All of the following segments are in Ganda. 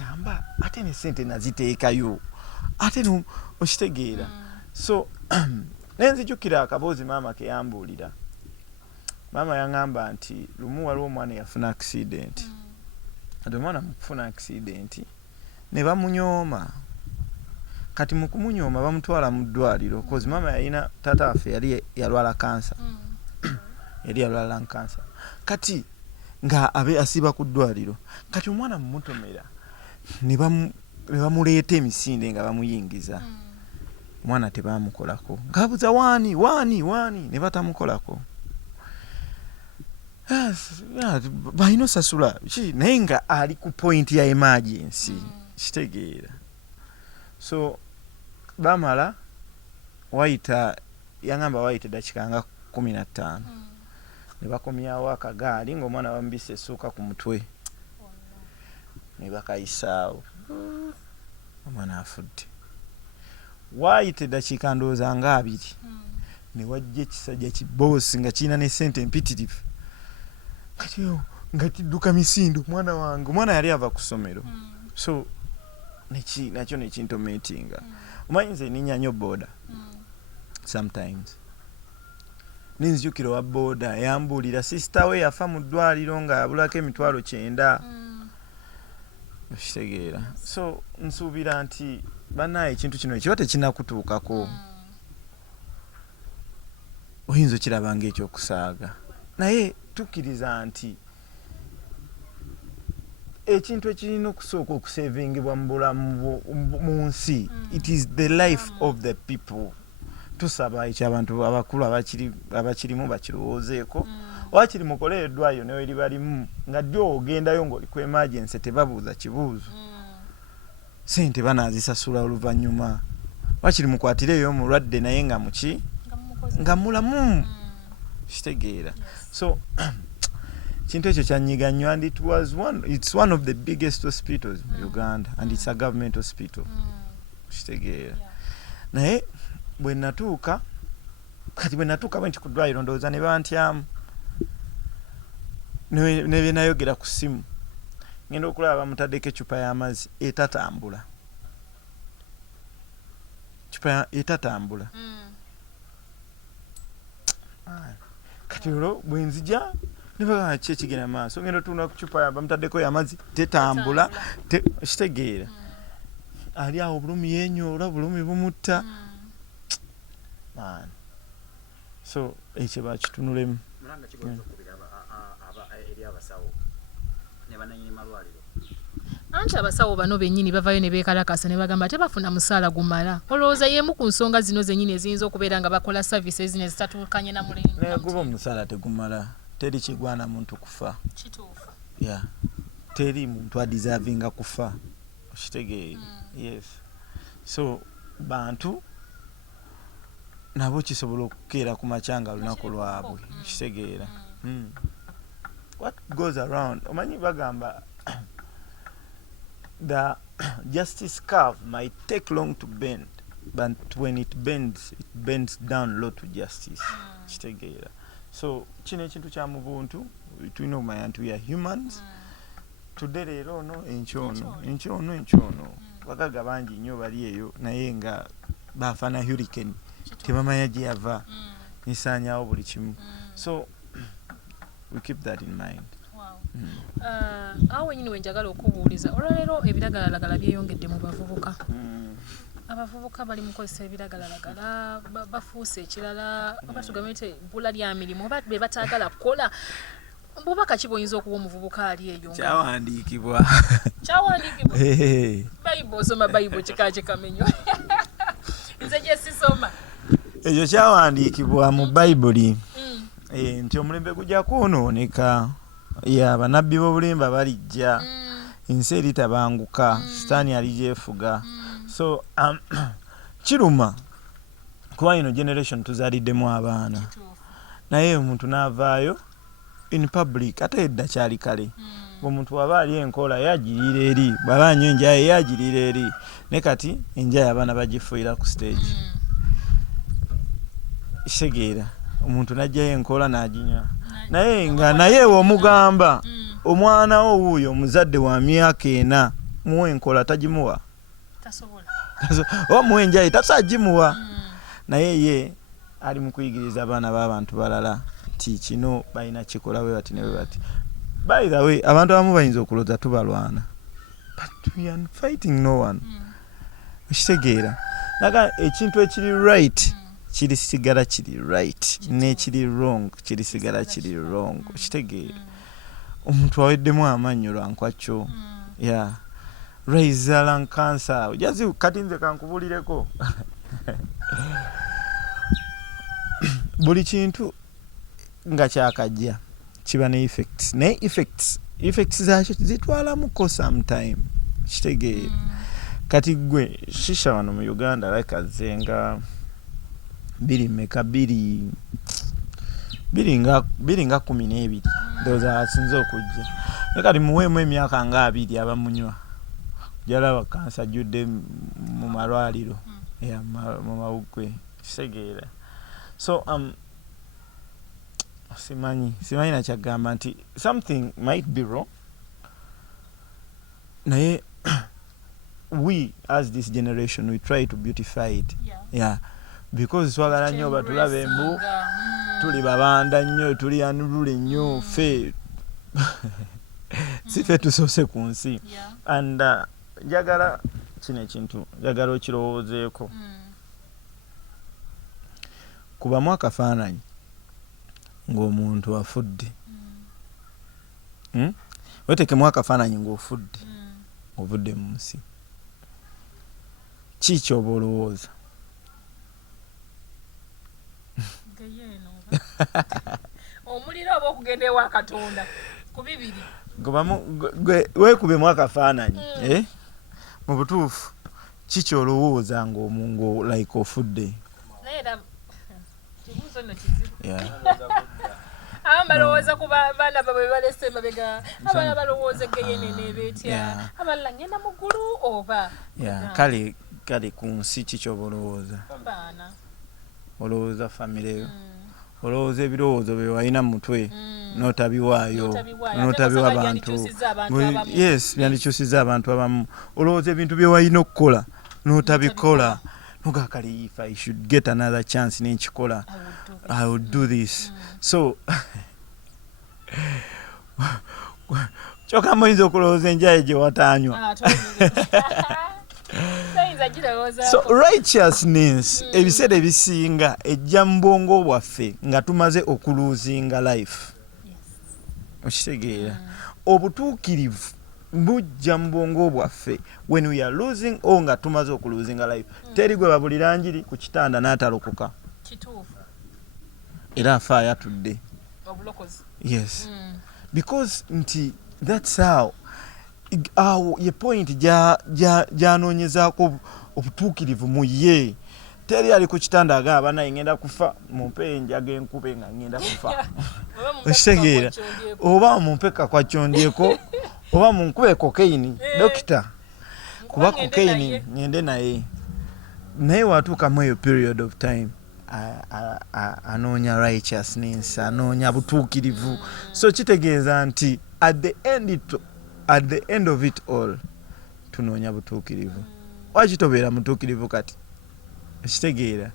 ngamba ate ne sente naziteekayo ate no okitegeera so nenzijukira akaboozi maama ke yambuulira. Maama yangamba nti lumu waliwo omwana yafuna accident. Ate omwana mu kufuna accident ne bamunyooma. Kati mu kumunyooma bamutwala mu ddwaliro cause maama yalina taata waffe yali yalwala kansa. Yali yalwala kansa. Kati nga abe asiba ku ddwaliro. Kati omwana mumutomera ne bamuleeta emisinde nga bamuyingiza. Omwana tebamukolako. Ngabuza waani ne batamukolako. Balina sasula naye nga ali ku point ya emergency. Kitegeera. So bamala yangamba wayita dakika nga 15 ne bakomyawo akagaali ng'omwana bamubisa essuuka ku mutwe ne bakayisaawo omwana afudde. Wayita dakika ndowooza nga 2 ne wajja ekisajja kiboosi nga kirina ne sente empitirivu kati nga kidduka misindo omwana yali ava ku ssomero. So nakyo nekintometinga. Omanyi nze ninnya nnyo booda sometimes. Ninzijukira wa booda yambuulira sisita we yafa mu ddwaliro nga yabulako emitwalo 9. Okitegeera. So nsuubira nti banaye ekintu kino ekiba tekinakutuukako oyinza okiraba ng'ekyokusaaga naye tukkiriza nti ekintu ekirina okusooka okusevingibwa mu bulamu mu nsi it is the life of the people. Tusaba ekyabantu abakulu abakirimu bakirowoozeeko wakiri mukole eddwaliro ne weri balimu nga ddyo ogendayo ng'oli ku emergency tebabuuza kibuuzo sente banaazisasula oluvannyuma wakiri mukwatireyo omulwadde naye nga muki nga mulamu. Kitegeera. So kintu ekyo kyanyiga nnyo and it's one of the biggest hospitals in Uganda and it's a government hospital. Kitegeera. Naye bwe natuuka bwenti ku ddwaliro ndowooza ne bantyamu ne byenayogera ku ssimu ngenda okulaba bamutaddeko ecupa y'amazzi etatambula. Etatambula. Kati olwo bwe nzija ne bagamba ki ekigenda maaso ngenda otuula ku cupa bamutaddeko y'amazzi tetambula. Kitegeera. Ali awo bulumi yenyoola bulumi bumutta. Man. So ekyo bakitunulemu. Mulanga kigonzo kubira eri abasawo ne bananyini malwaliro. Anti abasawo bano bennyini bavayo ne beekalakasa ne bagamba tebafuna musaala gumala. Olowooza y'emu ku nsonga zino zennyini eziyinza okubeera nga bakola services zino ezitatuukanye na mulembe. Naye guba omusaala tegumala. Teri kigwana muntu kufa. Kituufu. Yeah. Teri muntu adeservinga kufa. Okitegeera. Yes. So bantu nabo kisobola okukeera ku macanga lunaku lwabwe. Kitegeera. What goes around omanyi bagamba the justice curve might take long to bend but when it bends down low to justice. Kitegeera. So kino ekintu kya mu buntu tulina okumanya nti we are humans. Tudde leero no enkyono bagaga bangi nnyo bali eyo naye nga bafaana hurricane tebamanya gye yava nisaanyawo buli kimu. So we keep that in mind. Awo nyini wenjagala okubuuliza olwaleero ebiragalalagala byeyongedde mu bavubuka. Abavubuka bali mu kozesa ebiragalalagala bafuuse ekirala batugamba nti bbula lya mirimu oba be bataagala kukola. Bubaka ki bw'oyinza okuba omuvubuka ali eyo? Kyawandiikibwa. Bayibuli osoma bayibuli kika kye Kamenyo. Nze gye sisoma. Ekyo kyawandiikibwa mu bayibuli. Nti omulembe gujja kwonooneka. Abannabbi b'obulimba balijja. Ensi eritabanguka. Sitaani aligyefuga. So kiruma kuba ino generation tuzaaliddemu abaana. Naye omuntu n'avaayo in public ate edda kyali kale. Omuntu waba ali enkola yagirira eri bwaba nnyo enjaye yagirira eri ne kati enjaye abaana bagifuira ku stage. Kitegeera omuntu najjayo enkola n'aginywa naye nga naye omugamba omwana wo wuuyo omuzadde wa myaka 4 muwe enkola tagimuwa tasobola oba muwe enjayi tasagimuwa naye ye ali mu kuyigiriza abaana b'abantu balala nti kino balina kikola bwe bati ne bwe bati. By the way, abantu abamu bayinza okulooza tubalwana, but we are fighting no one. Okitegeera naga ekintu ekiri right kirisigala kiri right, n'ekiri wrong kirisigala kiri wrong. Okitegeera omuntu aweddemu amannyo lwa nkwakyo raise cancer ojazi kati nze kankubulireko buli kintu nga kyakajja kiba ne effects, naye effects zakyo zitwalamuko sometime. Kitegeera kati gwe shisha wano mu Uganda like azenga biri nga 12 ndoza asinze okujja kati muweemu emyaka nga 2 abamunywa jalaba kansa judde mu malwaliro mu mawugwe. Kitegeera so simanyi nakyagamba nti something might be wrong naye we as this generation we try to beautify it because twagala nnyo batulaba embu tuli babanda nnyo tuli anulule nnyo ffe si ffe tusoose ku nsi and njagala kino ekintu njagala okirowoozeeko kubamu akafaananyi ng'omuntu afudde wetekemu akafaananyi ng'ofudde ovudde mu nsi ki kyoba olowooza omuliro oba okugenda ewa Katonda ku bibiri weekubemu akafaananyi mu butuufu ki kyolowooza ng'omungo like ofudde naye era kibuuzo nno kizibu abamu balowooza ku baana baabwe balese mabega abalala balowooza egeyenene beetya abalala ngenda mu ggulu oba kale ku nsi ki kyoba olowooza baana olowooza famire olowooza ebirowoozo bye walina mu mutwe n'otabiwaayo n'otabiwa abantu byandikyusiza abantu abamu olowooza ebintu bye walina okukola n'otabikola nogakale if I should get another chance n'enkikola I would do this so kyokka muyinza okulowooza enjaye gye watanywa so righteousness ebiseera ebisinga ejja mu bwongo bwaffe nga tumaze okuluzinga life. Okitegeera obutuukirivu bujja mu bwongo bwaffe when we are losing o nga tumaze okuluzinga life. Teri gwe babulira njiri ku kitanda n'atalokoka kituufu era afa ayatudde obulokozi. Yes because nti that's how ye point gyanoonyezaako obutuukirivu mu ye. Teri ali ku kitanda agamba naye ngenda kufa mumpe enjaga enkube nga ngenda kufa okitegeera oba mumpeka kwa kyondyeko oba munkube cocaine dokita kuba cocaine ngende naye watuukamu eyo period of time anoonya righteousness anoonya butuukirivu so kitegeeza nti at the end of it all tunoonya butuukirivu. Waki tobeera mutuukirivu kati ekitegeera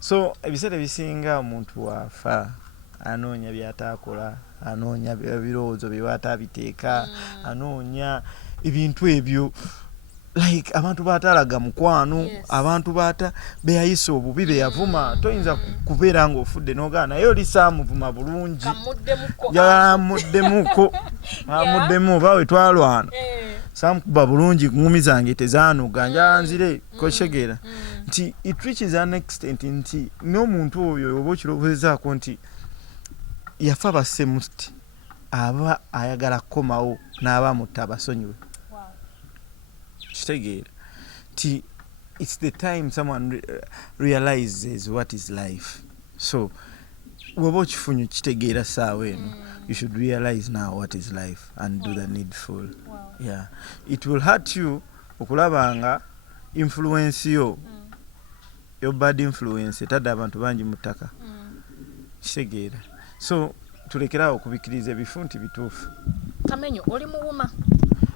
so ebiseera ebisinga omuntu waafa anoonya byataakola anoonya ebirowoozo bye batabiteeka anoonya ebintu ebyo like abantu baatalaga mukwano abantu beyayisa obubi beyavuma toyinza kubeera ng'ofudde n'ogaa naye oli saamuvuma bulungi yamuddemuko amuddemu oba we twalwana saamukuba bulungi ngumi zange tezaanuga njanzire kokitegeera nti it reaches an extent nti n'omuntu oyo oba okirowoozaako nti yafa bassemuti aba ayagala kukomawo n'aba mutta abasonyiwe. Kitegeera nti it's the time someone realizes what is life. So weba okifunye kitegeera saawa eno you should realize now what is life and do the needful. Yeah, it will hurt you okulabanga influence yo your bad influence etadde abantu bangi mu ttaka kitegeera so tulekerawo okubikiriza ebifu nti bituufu. Kamenyo oli muwuma?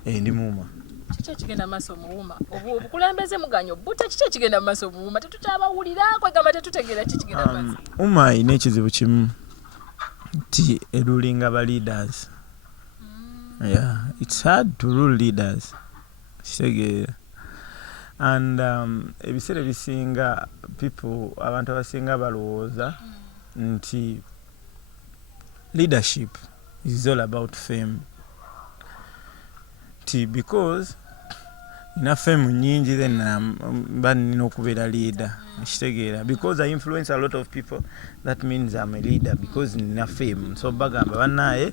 Ndi muwuma. Chiche kigenda maaso muwuma. Obukulembeze muganyo buta chiche kigenda maaso muwuma. Tetutabawulira kwegamba tetutegeera kigenda maaso. Uma ine ekizibu kimu ti ruling aba leaders. Yeah, it's hard to rule leaders. Kitegeera. And ebiseera bisinga people abantu abasinga balowooza nti leadership is all about fame. Because ina fame nyingi then nina okubeera leader. Kitegeera. Because I influence a lot of people, that means I'm a leader because nina fame. So bagamba banaye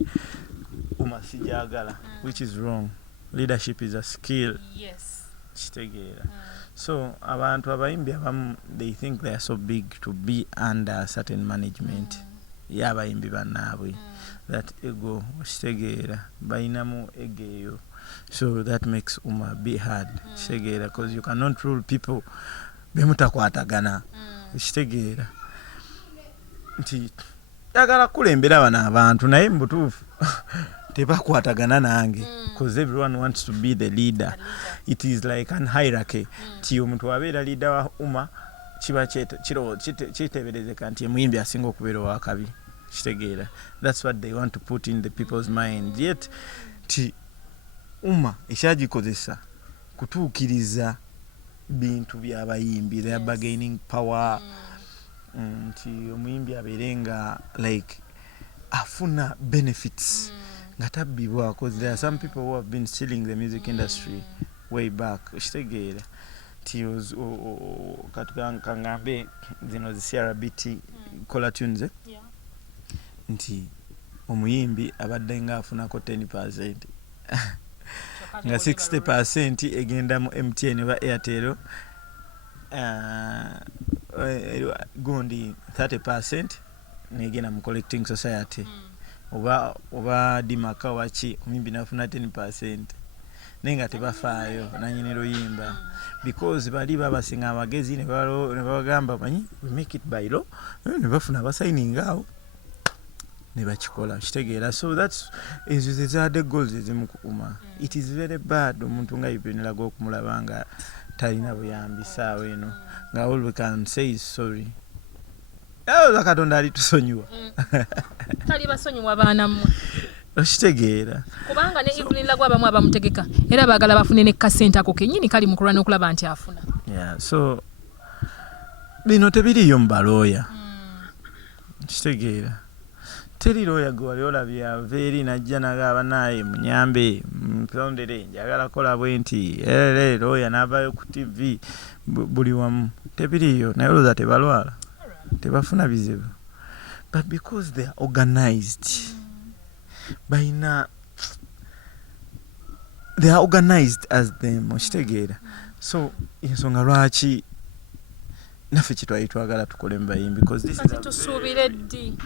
umasijagala, which is wrong. Leadership is a skill. Yes. Kitegeera. So abantu abayimbi abamu they think they are so big to be under certain management. Abayimbi banaabwe. That ego kitegeera bayinamu egeyo. So that makes Uma be hard. Kitegeera, because you cannot rule people bemutakwatagana. Kitegeera. Nti yagala kulembera bana abantu naye mbutuufu tebakwatagana nange, because everyone wants to be the leader. It is like an hierarchy. Ti omuntu abeera leader wa Uma kiba kiteberezeka nti muyimbi asinga okubeera wakabi. Kitegeera. That's what they want to put in the people's mind. Yet ti Uma ekyagikozesa kutuukiriza bintu by'abayimbi. They are bargaining power. Nti omuyimbi abeerenga like afuna benefits nga tabbibwa, because there are some people who have been stealing the music industry way back. Kitegeera ti katukangambe zino zi CRBT kola tunes nti omuyimbi abadde nga afunako 10% nga 60% egenda mu MTN ba Airtel, gundi 30% negenda mu collecting society. Oba dimaka wachi omuyimbi nafuna 10% nenga tebafaayo nanyini luyimba, because bali babasinga amagezi ne bagamba manyi we make it by law, ne bafuna abasigning awo ne bakikola. Kitegeera. So that's is the goals ezimu ku Uma. It is very bad omuntu nga ipenera go kumulabanga talina buyambi saawa eno nga all we can say is sorry. Katonda alitusonyiwa. Tali basonyiwa baana mmwe. Kitegeera. Kubanga ne Evelyn Lagwa abamu abamutegeka era baagala bafune ne kasente ako kennyini kali mu kulwana okulaba nti afuna. Yeah, so bino tebiriyo mu balooya. Kitegeera. Teri looya gwe wali olabye aveeri najja nagamba naye munyambe mpondere njagala kola bwe nti looya n'avaayo ku TV buli wamu. Tebiriyo naye olowooza tebalwala. Tebafuna bizibu. But because they are organized, they are organized as them. Kitegeera. So ensonga lwaki naffe kitwali twagala tukole mbayimbi, because this is tusuubire ddi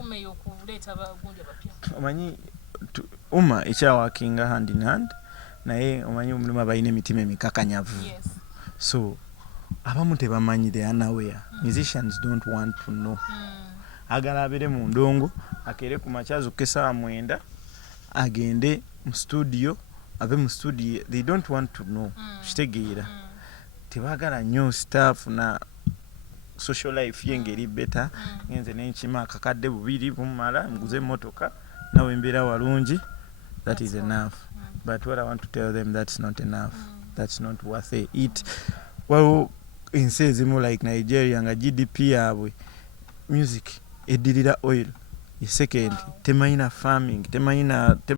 ume yokuleeta bagundi abapya. Omanyi Uma ekyawakinga hand in hand naye omanyi omulimu abalina emitima emikakanyavu. Yes. So abamu tebamanyi, they are unaware. Musicians don't want to know. Agala abere mu ndongo akere ku makyazo kesaawa 9 agende mu studio, abe mu studio, they don't want to know. Kitegeera. Tebagala nnyo staff na social life yengeri better. Ngenze n'enkima akakadde bubiri bumala nguze emmotoka nawe mbeera walungi. That is enough. But what I want to tell them, that's not enough. That's not worth it. Well, ensi ezimu like Nigeria nga GDP yaabwe music edirira oil, second temayina farming, temayina